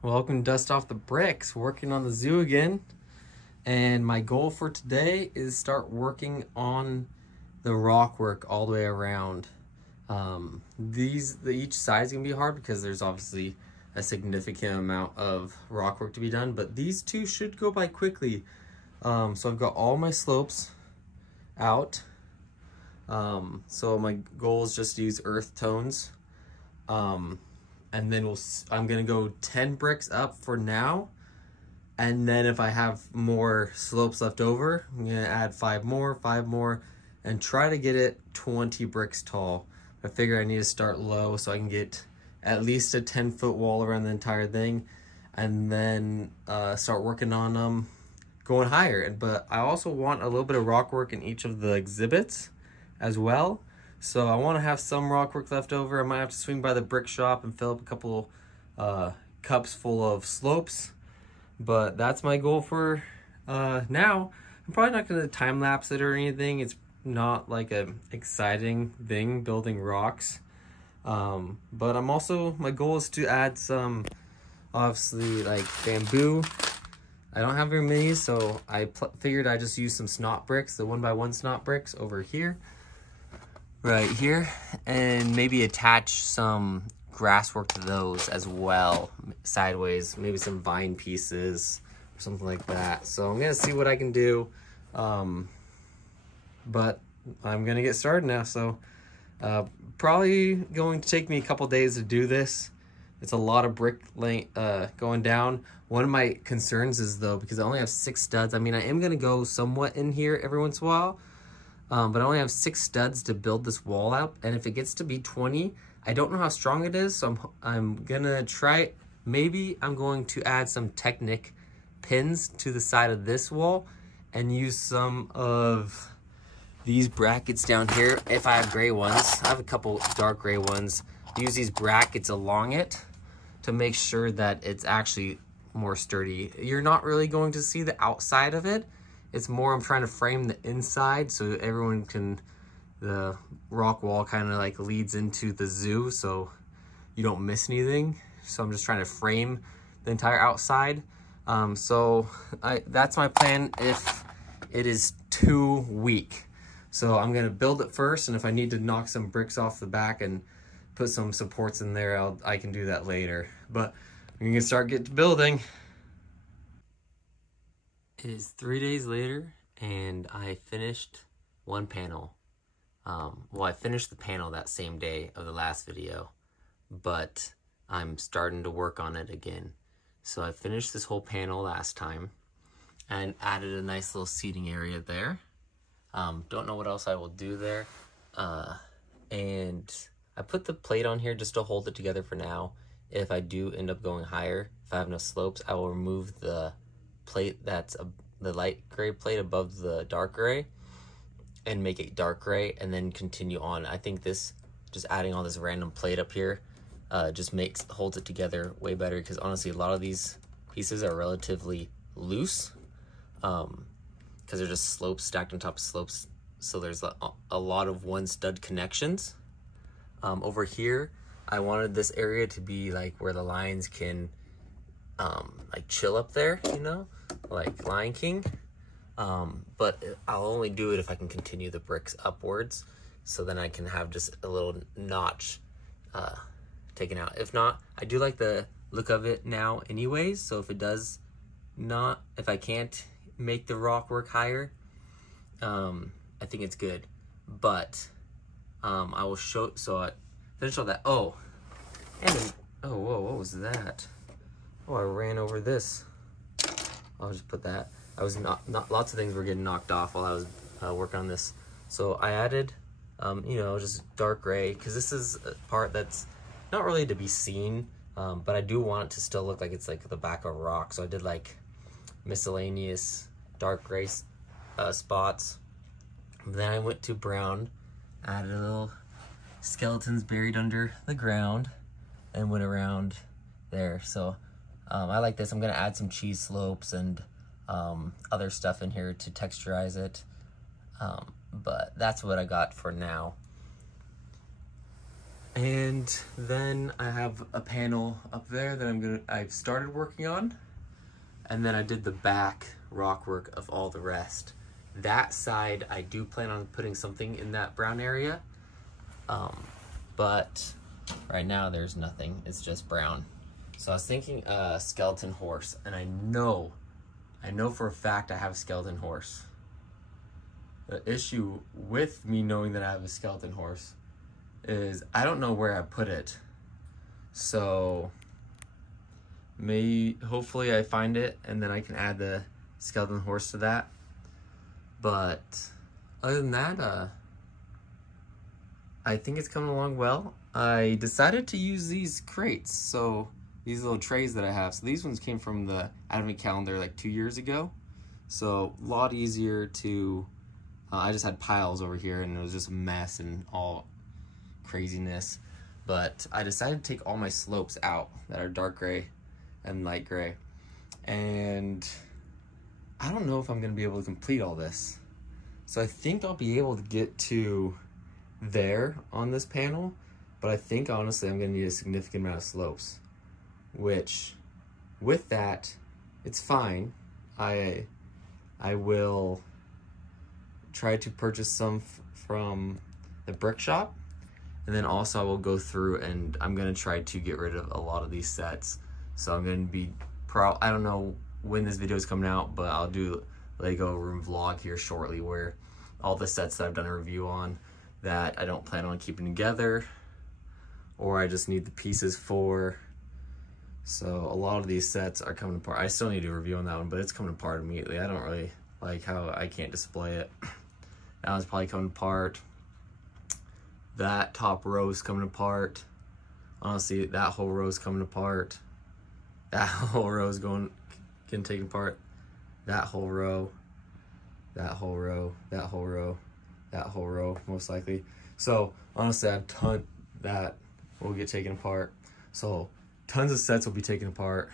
Welcome to Dust Off the Bricks, working on the zoo again. And my goal for today is start working on the rock work all the way around. Each side is going to be hard because there's obviously a significant amount of rock work to be done, but these two should go by quickly. So I've got all my slopes out. So my goal is just to use earth tones. And then I'm gonna go 10 bricks up for now, and then if I have more slopes left over, I'm gonna add 5 more, and try to get it 20 bricks tall. I figure I need to start low so I can get at least a 10-foot wall around the entire thing, and then start working on going higher. But I also want a little bit of rock work in each of the exhibits as well. So I want to have some rock work left over. I might have to swing by the brick shop and fill up a couple cups full of slopes. But that's my goal for now. I'm probably not going to time lapse it or anything. It's not like an exciting thing building rocks. But my goal is to add some, obviously, like bamboo. I don't have very many, so I figured I'd just use some snot bricks, the 1x1 snot bricks over here. Right here, and maybe attach some grass work to those as well, sideways, maybe some vine pieces or something like that. So I'm gonna see what I can do, but I'm gonna get started now. So probably going to take me a couple days to do this. It's a lot of brick going down. One of my concerns is though, because I only have 6 studs, I mean I am gonna go somewhat in here every once in a while, but I only have 6 studs to build this wall out, and if it gets to be 20, I don't know how strong it is, so I'm gonna try. Maybe I'm going to add some Technic pins to the side of this wall and use some of these brackets down here. If I have gray ones, I have a couple dark gray ones. Use these brackets along it to make sure that it's actually more sturdy. You're not really going to see the outside of it. It's more I'm trying to frame the inside so everyone can, the rock wall kind of like leads into the zoo so you don't miss anything. So I'm just trying to frame the entire outside. That's my plan if it is too weak. So I'm gonna build it first, and if I need to knock some bricks off the back and put some supports in there, I can do that later. But I'm gonna start getting to building. It is 3 days later, and I finished one panel. Well, I finished the panel that same day of the last video, but I'm starting to work on it again. So I finished this whole panel last time and added a nice little seating area there. Don't know what else I will do there. And I put the plate on here just to hold it together for now. If I do end up going higher, if I have no slopes, I will remove the plate that's the light gray plate above the dark gray and make it dark gray, and then continue on. I think this, just adding all this random plate up here, just holds it together way better, because honestly a lot of these pieces are relatively loose because they're just slopes stacked on top of slopes, so there's a lot of one stud connections. Over here I wanted this area to be like where the lions can like chill up there, you know, like Lion King. But I'll only do it if I can continue the bricks upwards, so then I can have just a little notch taken out. If not, I do like the look of it now anyways, so if I can't make the rock work higher, I think it's good. But I will show, so I finished all that. Whoa, what was that? Oh, I ran over this. I'll just put that. I was not lots of things were getting knocked off while I was working on this. So I added, you know, just dark gray, because this is a part that's not really to be seen, but I do want it to still look like it's like the back of a rock. So I did like miscellaneous dark gray spots. Then I went to brown, added a little skeletons buried under the ground, and went around there. So I like this. I'm gonna add some cheese slopes and other stuff in here to texturize it, but that's what I got for now. And then I have a panel up there that I've started working on. And then I did the back rock work of all the rest. That side, I do plan on putting something in that brown area. But right now there's nothing, it's just brown. So I was thinking skeleton horse, and I know for a fact I have a skeleton horse. The issue with me knowing that I have a skeleton horse is I don't know where I put it. So hopefully I find it and then I can add the skeleton horse to that. But other than that, I think it's coming along well. I decided to use these crates, so these little trays that I have. So these ones came from the advent calendar like 2 years ago. So a lot easier to, I just had piles over here and it was just a mess and all craziness. But I decided to take all my slopes out that are dark gray and light gray. And I don't know if I'm gonna be able to complete all this. So I think I'll be able to get to there on this panel, but I think honestly I'm gonna need a significant amount of slopes, which with that, it's fine. I will try to purchase some from the brick shop, and then also I will go through and I'm gonna try to get rid of a lot of these sets. So I'm gonna be I don't know when this video is coming out, but I'll do Lego room vlog here shortly where all the sets that I've done a review on that I don't plan on keeping together, or I just need the pieces for. So a lot of these sets are coming apart. I still need to review on that one, but it's coming apart immediately. I don't really like how I can't display it. That one's probably coming apart. That top row is coming apart. Honestly, that whole row is coming apart. That whole row is getting taken apart. That whole row, that whole row, that whole row, that whole row, most likely. So honestly, I have tons that will get taken apart. So tons of sets will be taken apart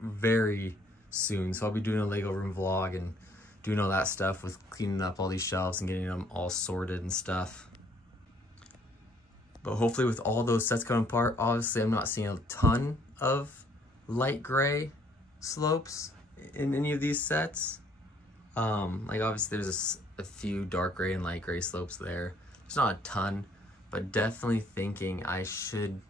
very soon. So I'll be doing a Lego room vlog and doing all that stuff with cleaning up all these shelves and getting them all sorted and stuff. But hopefully with all those sets coming apart, obviously I'm not seeing a ton of light gray slopes in any of these sets. Like obviously there's a few dark gray and light gray slopes there. There's not a ton, but definitely thinking I should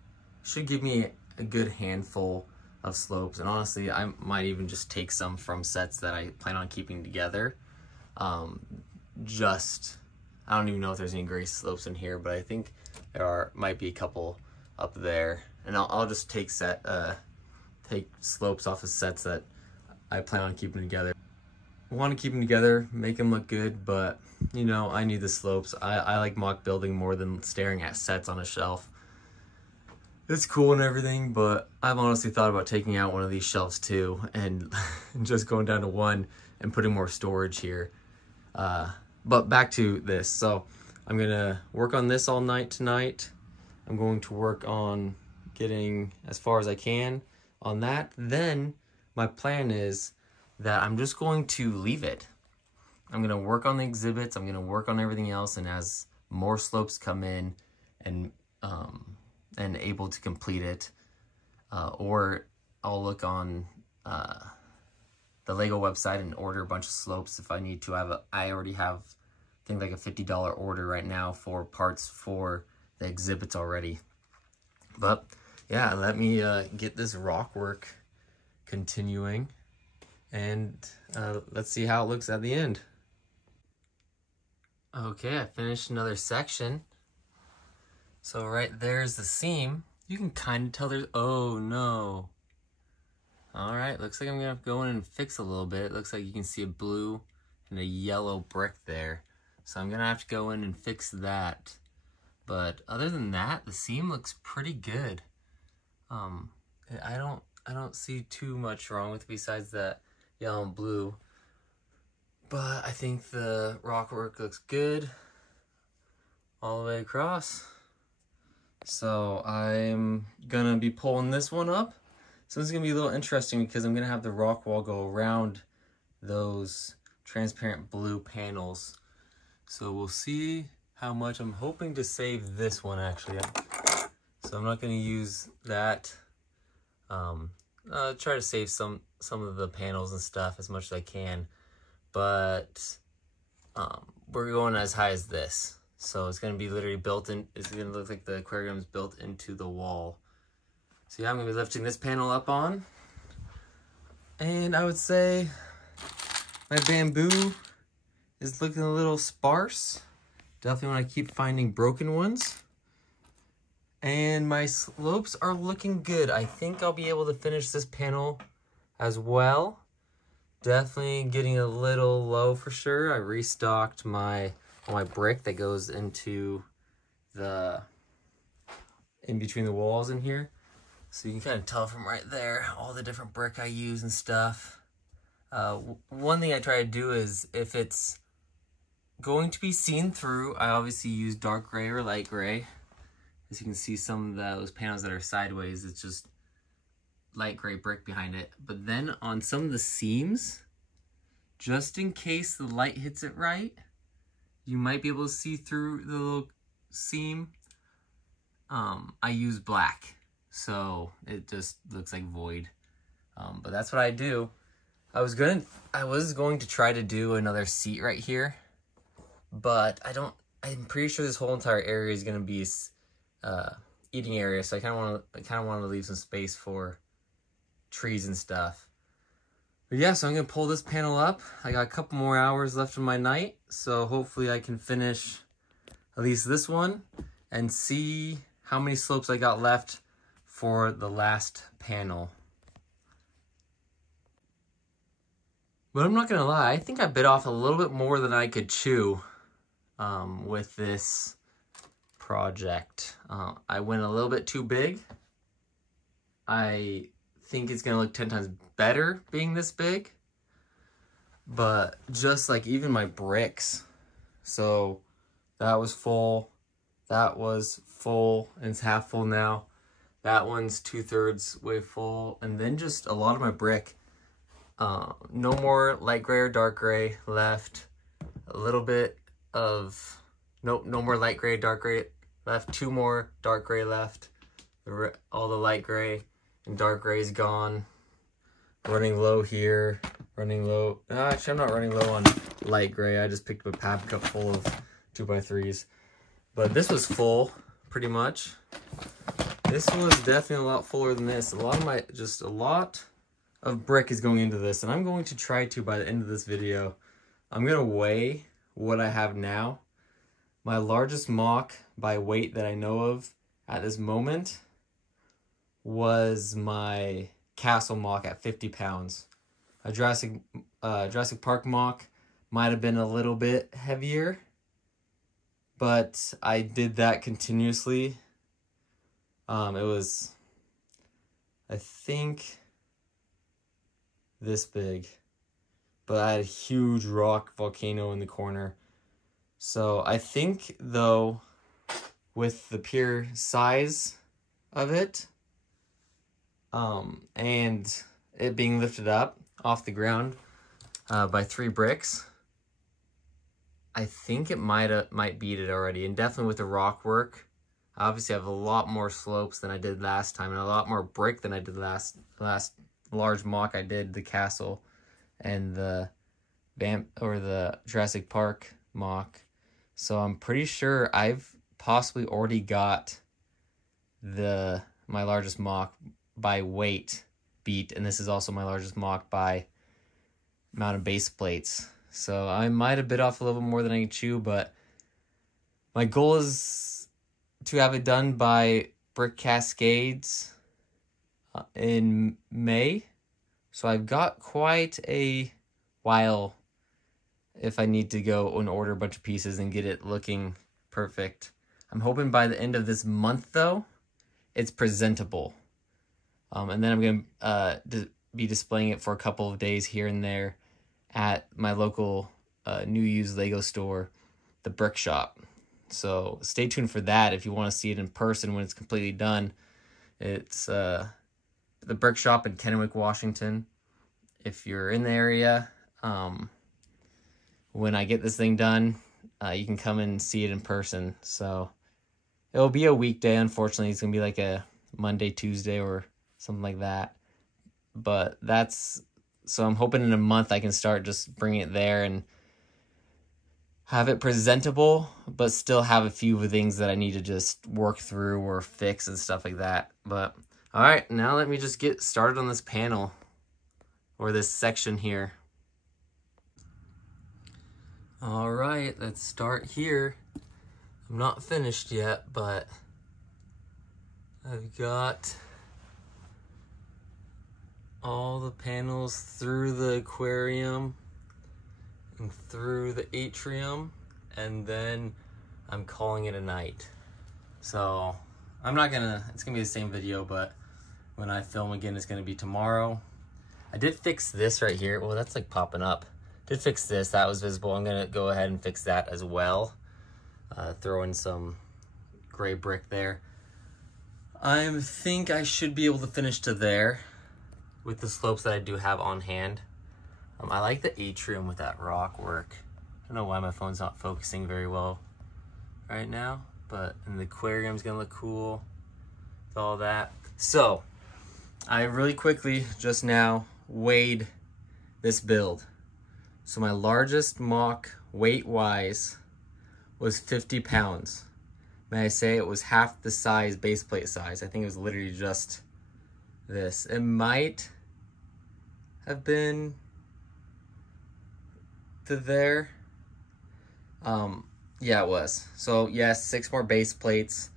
give me a good handful of slopes. And honestly, I might even just take some from sets that I plan on keeping together. I don't even know if there's any gray slopes in here, but I think might be a couple up there. And I'll just take slopes off of sets that I plan on keeping together. I want to keep them together, make them look good, but you know, I need the slopes. I like mock building more than staring at sets on a shelf. It's cool and everything, but I've honestly thought about taking out one of these shelves too and just going down to one and putting more storage here. But back to this. So I'm gonna work on this all night tonight. I'm going to work on getting as far as I can on that. Then my plan is that I'm just going to leave it. I'm gonna work on the exhibits, I'm gonna work on everything else, and as more slopes come in and able to complete it, or I'll look on the Lego website and order a bunch of slopes if I need to. I already have, I think, like a $50 order right now for parts for the exhibits already. But yeah, let me get this rock work continuing, and let's see how it looks at the end. Okay, I finished another section. So right there's the seam. You can kind of tell there's, oh no. All right, looks like I'm gonna have to go in and fix a little bit. It looks like you can see a blue and a yellow brick there. So I'm gonna have to go in and fix that. But other than that, the seam looks pretty good. I don't see too much wrong with it besides that yellow and blue. But I think the rock work looks good all the way across. So I'm gonna be pulling this one up. So this is gonna be a little interesting because I'm gonna have the rock wall go around those transparent blue panels. So we'll see how much. I'm hoping to save this one actually. So I'm not going to use that. Try to save some of the panels and stuff as much as I can. But we're going as high as this. So it's going to be literally built in. It's going to look like the aquarium's built into the wall. So yeah, I'm going to be lifting this panel up on. And I would say my bamboo is looking a little sparse. Definitely want to keep finding broken ones. And my slopes are looking good. I think I'll be able to finish this panel as well. Definitely getting a little low for sure. I restocked all my brick that goes into in between the walls in here. So you can kind of tell from right there all the different brick I use and stuff. One thing I try to do is if it's going to be seen through, I obviously use dark gray or light gray. As you can see, some of those panels that are sideways, it's just light gray brick behind it. But then on some of the seams, just in case the light hits it right, you might be able to see through the little seam. I use black, so it just looks like void. But that's what I do. I was going to try to do another seat right here, but I'm pretty sure this whole entire area is going to be eating area, so I kind of want to leave some space for trees and stuff. But yeah, so I'm gonna pull this panel up. I got a couple more hours left in my night, so hopefully I can finish at least this one and see how many slopes I got left for the last panel. But I'm not gonna lie, I think I bit off a little bit more than I could chew with this project. I went a little bit too big. I think it's gonna look 10 times better being this big, but just like even my bricks, so that was full, and it's half full now. That one's 2/3 way full, and then just a lot of my brick, no more light gray or dark gray left. A little bit of no more light gray, dark gray left. 2 more dark gray left. All the light gray and dark gray is gone. Running low here, running low. Actually, I'm not running low on light gray. I just picked up a pad cup full of 2x3s. But this was full, pretty much. This was definitely a lot fuller than this. A lot of brick is going into this, and I'm going to try to, by the end of this video, I'm gonna weigh what I have now. My largest MOC by weight that I know of at this moment was my Castle MOC at 50 pounds. A Jurassic Park MOC might have been a little bit heavier, but I did that continuously. It was, I think, this big, but I had a huge rock volcano in the corner. So I think, though, with the pure size of it, and it being lifted up off the ground by 3 bricks, I think it might beat it already. And definitely with the rock work, obviously I have a lot more slopes than I did last time, and a lot more brick than I did last large MOC I did, the Castle and the Jurassic Park MOC. So I'm pretty sure I've possibly already got my largest MOC by weight beat, and this is also my largest MOC by amount of base plates. So I might have bit off a little bit more than I can chew, but my goal is to have it done by Brick Cascades in May. So I've got quite a while if I need to go and order a bunch of pieces and get it looking perfect. I'm hoping by the end of this month, though, it's presentable. And then I'm going to be displaying it for a couple of days here and there at my local new used Lego store, the Brick Shop. So stay tuned for that if you want to see it in person when it's completely done. It's the Brick Shop in Kennewick, Washington. If you're in the area, when I get this thing done, you can come and see it in person. So it'll be a weekday. Unfortunately, it's gonna be like a Monday, Tuesday, or something like that. But so I'm hoping in a month I can start just bringing it there and have it presentable, but still have a few things that I need to just work through or fix and stuff like that. But all right, now let me just get started on this panel or this section here. All right, let's start here. I'm not finished yet, but I've got all the panels through the aquarium and through the atrium, and then I'm calling it a night. So it's gonna be the same video, but when I film again, it's gonna be tomorrow. I did fix this right here. Well, that's like popping up. Did fix this, that was visible. I'm gonna go ahead and fix that as well. Throw in some gray brick there. I think I should be able to finish to there with the slopes that I do have on hand. I like the atrium with that rock work. I don't know why my phone's not focusing very well right now, but and the aquarium's gonna look cool with all that. So I really quickly just now weighed this build. So my largest MOC weight-wise was 50 pounds. May I say it was half the size, base plate size. I think it was literally just this. It might have been to there. Yeah, it was. So yes, 6 more base plates.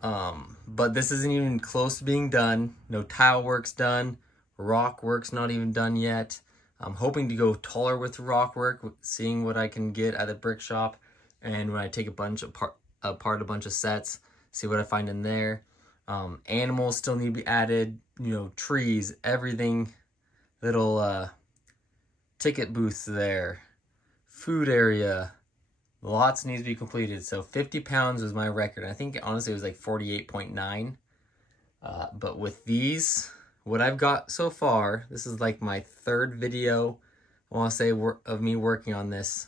But this isn't even close to being done. No tile work's done. Rock work's not even done yet. I'm hoping to go taller with rock work, seeing what I can get at the brick shop. And when I take apart a bunch of sets, see what I find in there. Animals still need to be added, you know, trees, everything. Little ticket booths there. Food area. Lots needs to be completed. So 50 pounds was my record. I think honestly it was like 48.9. But with these, what I've got so far, this is like my 3rd video, I want to say, of me working on this.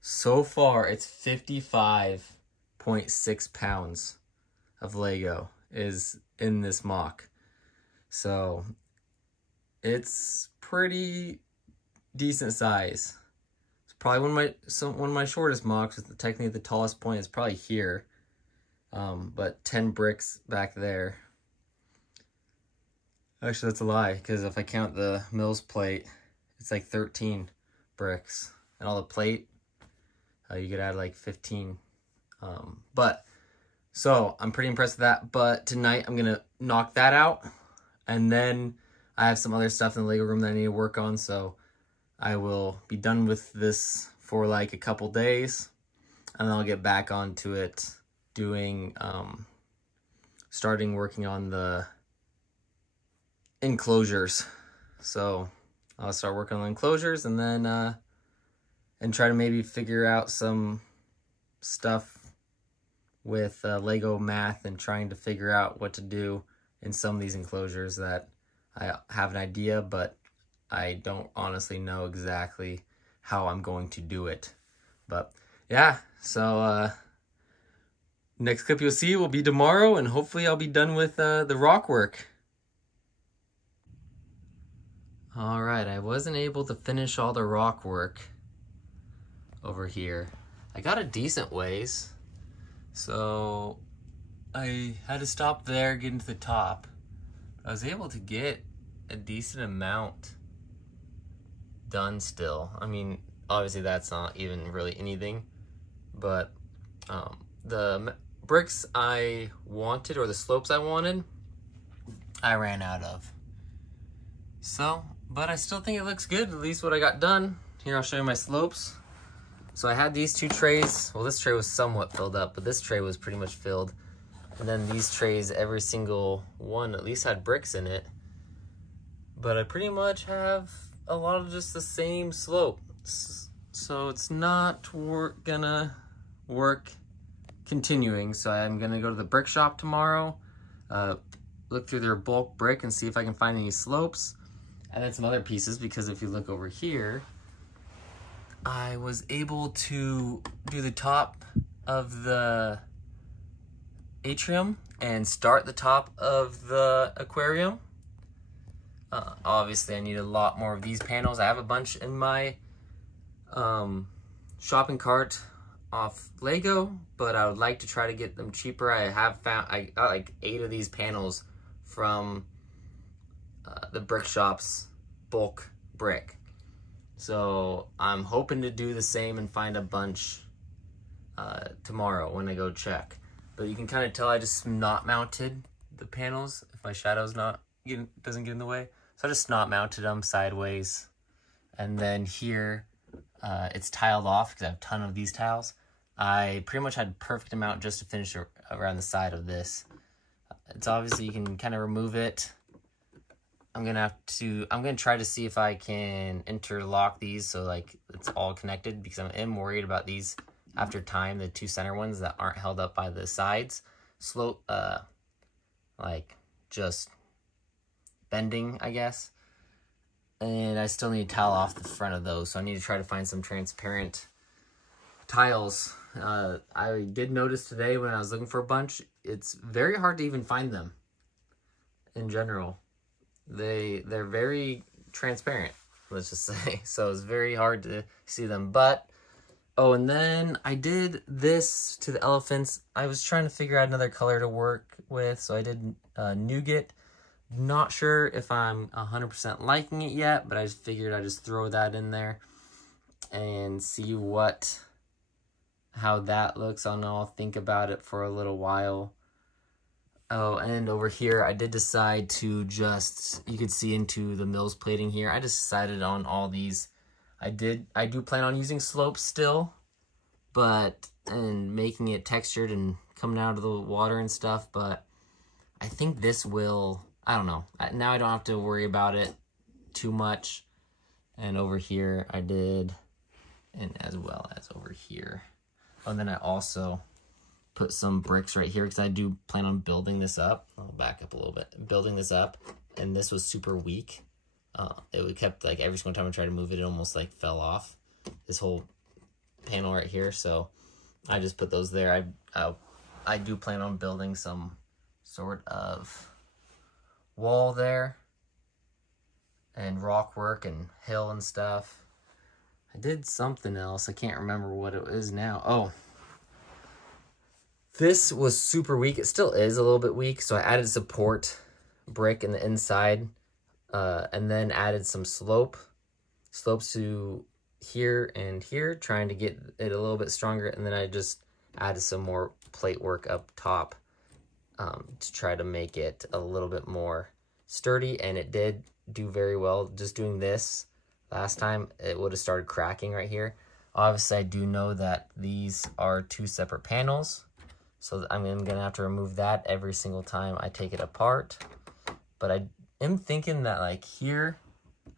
So far, it's 55.6 pounds of Lego is in this MOC. So it's pretty decent size. It's probably one of my shortest MOCs. With technically the tallest point is probably here, but 10 bricks back there. Actually, that's a lie, because if I count the Mills plate, it's like 13 bricks, and all the plate, you could add like 15. So I'm pretty impressed with that. But tonight I'm gonna knock that out, and then I have some other stuff in the Lego room that I need to work on. So I will be done with this for like a couple days, and then I'll get back onto it, doing starting working on the enclosures. So I'll start working on enclosures, and then and try to maybe figure out some stuff with Lego math, and trying to figure out what to do in some of these enclosures that I have an idea, but I don't honestly know exactly how I'm going to do it. But yeah, so next clip you'll see will be tomorrow, and hopefully I'll be done with the rock work. All right, I wasn't able to finish all the rock work over here. I got a decent ways, so I had to stop there, get into the top. I was able to get a decent amount done still. I mean, obviously that's not even really anything, but the bricks I wanted, or the slopes I wanted, I ran out of. So, but I still think it looks good, at least what I got done. Here, I'll show you my slopes. So I had these 2 trays. Well, this tray was somewhat filled up, but this tray was pretty much filled. And then these trays, every single one at least had bricks in it. But I pretty much have a lot of just the same slope. So it's not gonna work continuing. So I'm gonna go to the brick shop tomorrow, look through their bulk brick and see if I can find any slopes. And then some other pieces, because if you look over here, I was able to do the top of the atrium and start the top of the aquarium. Obviously I need a lot more of these panels. I have a bunch in my shopping cart off Lego, but I would like to try to get them cheaper. I got like 8 of these panels from the brick shop's bulk brick. So I'm hoping to do the same and find a bunch tomorrow when I go check. But you can kind of tell I just not mounted the panels if my shadow's doesn't get in the way. So I just not mounted them sideways. And then here, it's tiled off because I have a ton of these tiles. I pretty much had perfect amount just to finish around the side of this. It's obviously, you can kind of remove it. I'm gonna try to see if I can interlock these so like it's all connected, because I am worried about these after time, the 2 center ones that aren't held up by the sides slope, like just bending, I guess. And I still need to tile off the front of those, so I need to try to find some transparent tiles. I did notice today when I was looking for a bunch, it's very hard to even find them in general. They're very transparent, let's just say. So it's very hard to see them. But oh, and then I did this to the elephants. I was trying to figure out another color to work with, so I did nougat. Not sure if I'm 100% liking it yet, but I just figured I'd just throw that in there and see how that looks. I don't know, I'll think about it for a little while. Oh, and over here, I did decide to you could see into the Mills plating here. I just decided on all these. I do plan on using slopes still, and making it textured and coming out of the water and stuff, but I think this will, I don't know. Now I don't have to worry about it too much. And over here I did, and as well as over here. Oh, and then I also put some bricks right here because I do plan on building this up. I'll back up a little bit. Building this up, and this was super weak. It kept, like, every single time I tried to move it, it almost like fell off. This whole panel right here, so I just put those there. I do plan on building some sort of wall there, and rock work and hill and stuff. I did something else. I can't remember what it is now. Oh, this was super weak. It still is a little bit weak, so I added support brick in the inside, and then added some slopes to here and here, trying to get it a little bit stronger, and then I just added some more plate work up top to try to make it a little bit more sturdy, and it did do very well. Just doing this last time, it would have started cracking right here. Obviously, I do know that these are 2 separate panels, so I'm gonna have to remove that every single time I take it apart. But I am thinking that, like, here,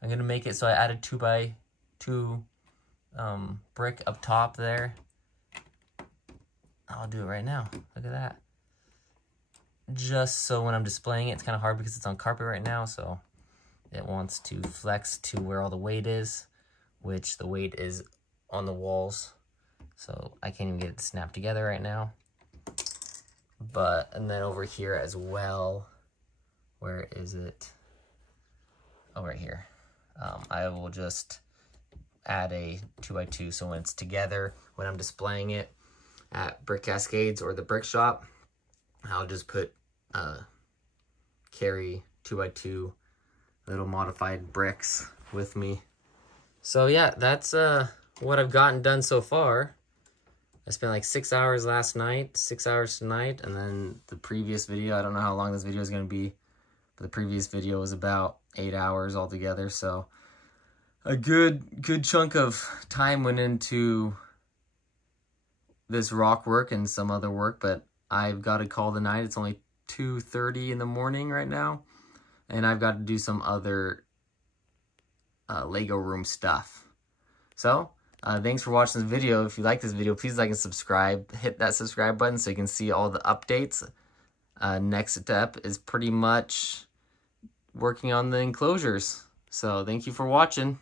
I'm gonna make it so I added 2x2 brick up top there. I'll do it right now. Look at that. Just so when I'm displaying it, it's kind of hard because it's on carpet right now, so it wants to flex to where all the weight is, which the weight is on the walls, so I can't even get it to snap together right now. But, and then over here as well, where is it? Oh, right here. I will just add a 2x2, so when it's together, when I'm displaying it at Brick Cascades or the brick shop, I'll just put carry 2x2 little modified bricks with me. So yeah, that's what I've gotten done so far. I spent like 6 hours last night, 6 hours tonight, and then the previous video, I don't know how long this video is going to be, but the previous video was about 8 hours altogether, so a good chunk of time went into this rock work and some other work, but I've got to call the night. It's only 2:30 in the morning right now, and I've got to do some other Lego room stuff. So, thanks for watching this video. If you like this video, please like and subscribe. Hit that subscribe button so you can see all the updates. Next step is pretty much working on the enclosures. So, thank you for watching.